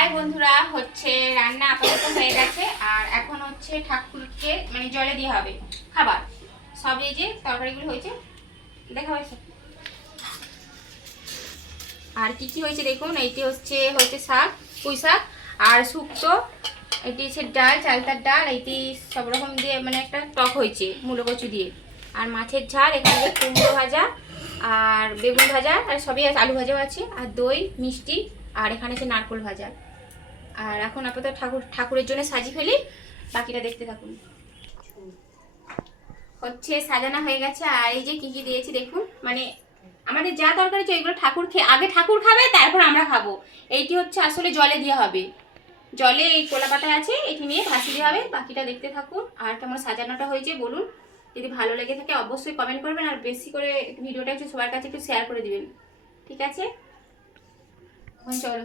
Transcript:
High বন্ধুরা, হচ্ছে রান্না আপাতত হয়ে গেছে। আর এখন হচ্ছে ঠাকুরকে মানে জলে দিয়ে হবে খাবার। সব এই যে তরকারিগুলো হয়েছে, দেখা হয়েছে। আর কি কি হয়েছে দেখুন, এইটি হচ্ছে শাক, পুঁই শাক আর শুক্তো। এটি হচ্ছে ডাল, চালতার ডাল। এইটি সব রকম দিয়ে মানে একটা টক হয়েছে মূলো কচু দিয়ে। আর মাছের ঝাল, এখানে কুমড়ো ভাজা আর বেগুন ভাজা আর সবই আছে, আলু ভাজাও আছে, আর দই মিষ্টি। আর এখানে আছে নারকোল ভাজা। আর এখন আপাতত ঠাকুরের জন্য সাজিয়ে ফেলি, বাকিটা দেখতে থাকুন। হচ্ছে সাজানো হয়ে গেছে। আর এই যে কি কি দিয়েছি দেখুন, মানে আমাদের যা তরকারি আছে ওইগুলো আগে ঠাকুর খাবে, তারপর আমরা খাবো। এইটি হচ্ছে আসলে জলে দেওয়া হবে, জলে এই কলা পাতা আছে, এটি নিয়ে ভাসিয়ে দেওয়া হবে। বাকিটা দেখতে থাকুন। আর কেমন সাজানোটা হয়েছে বলুন, যদি ভালো লেগে থাকে অবশ্যই কমেন্ট করবেন, আর বেশি করে ভিডিওটা একটু সবার কাছে একটু শেয়ার করে দিবেন, ঠিক আছে? এখন চলো।